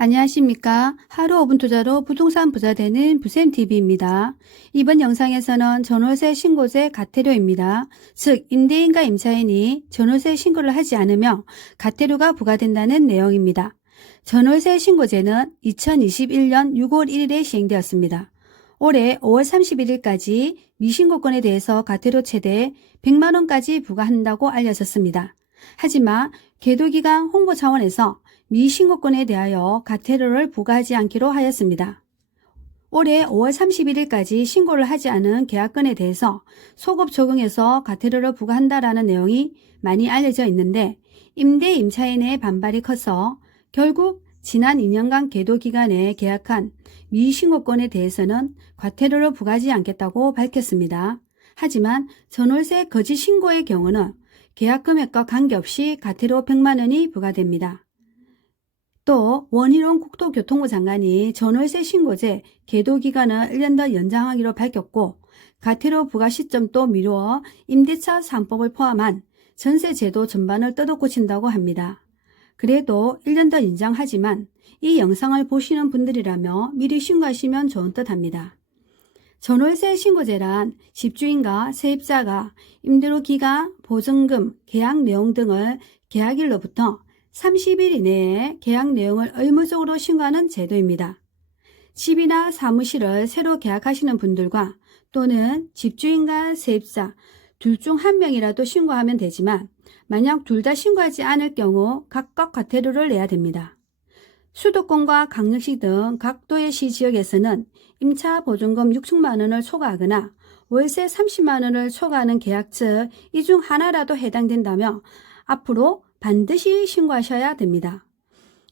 안녕하십니까. 하루 5분 투자로 부동산 부자 되는 부쌤TV입니다. 이번 영상에서는 전월세 신고제 과태료입니다. 즉 임대인과 임차인이 전월세 신고를 하지 않으며 과태료가 부과된다는 내용입니다. 전월세 신고제는 2021년 6월 1일에 시행되었습니다. 올해 5월 31일까지 미신고건에 대해서 과태료 최대 100만원까지 부과한다고 알려졌습니다. 하지만 계도기간 홍보 차원에서 미신고건에 대하여 과태료를 부과하지 않기로 하였습니다. 올해 5월 31일까지 신고를 하지 않은 계약건에 대해서 소급 적용해서 과태료를 부과한다라는 내용이 많이 알려져 있는데 임대 임차인의 반발이 커서 결국 지난 2년간 계도기간에 계약한 미신고건에 대해서는 과태료를 부과하지 않겠다고 밝혔습니다. 하지만 전월세 거짓 신고의 경우는 계약 금액과 관계없이 과태료 100만원이 부과됩니다. 또 원희룡 국토교통부 장관이 전월세 신고제 계도기간을 1년 더 연장하기로 밝혔고 과태료 부과 시점도 미루어 임대차 3법을 포함한 전세제도 전반을 뜯어고친다고 합니다. 그래도 1년 더 연장하지만 이 영상을 보시는 분들이라며 미리 신고하시면 좋은 듯합니다. 전월세 신고제란 집주인과 세입자가 임대료 기간, 보증금, 계약 내용 등을 계약일로부터 30일 이내에 계약 내용을 의무적으로 신고하는 제도입니다. 집이나 사무실을 새로 계약하시는 분들과 또는 집주인과 세입자 둘 중 한 명이라도 신고하면 되지만 만약 둘 다 신고하지 않을 경우 각각 과태료를 내야 됩니다. 수도권과 강릉시 등 각 도의 시지역에서는 임차 보증금 6천만 원을 초과하거나 월세 30만 원을 초과하는 계약 즉 이 중 하나라도 해당된다며 앞으로 반드시 신고하셔야 됩니다.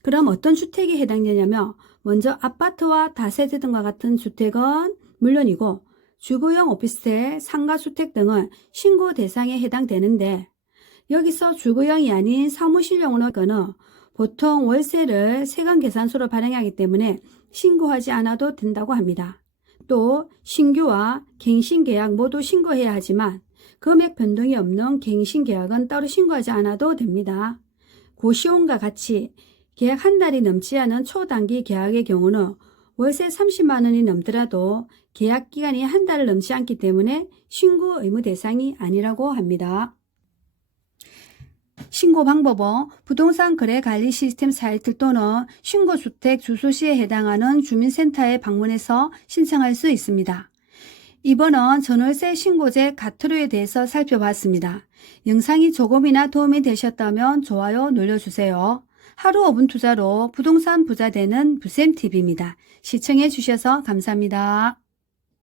그럼 어떤 주택이 해당되냐면 먼저 아파트와 다세대 등과 같은 주택은 물론이고 주거용 오피스텔, 상가주택 등은 신고 대상에 해당되는데 여기서 주거용이 아닌 사무실용으로는 보통 월세를 세관계산서로 발행하기 때문에 신고하지 않아도 된다고 합니다. 또 신규와 갱신계약 모두 신고해야 하지만 금액 변동이 없는 갱신계약은 따로 신고하지 않아도 됩니다. 고시원과 같이 계약 한 달이 넘지 않은 초단기 계약의 경우는 월세 30만 원이 넘더라도 계약 기간이 한 달을 넘지 않기 때문에 신고 의무 대상이 아니라고 합니다. 신고 방법은 부동산 거래 관리 시스템 사이트 또는 신고주택 주소시에 해당하는 주민센터에 방문해서 신청할 수 있습니다. 이번은 전월세 신고제 과태료에 대해서 살펴봤습니다. 영상이 조금이나 도움이 되셨다면 좋아요 눌러주세요. 하루 5분 투자로 부동산 부자 되는 부쌤TV입니다. 시청해 주셔서 감사합니다.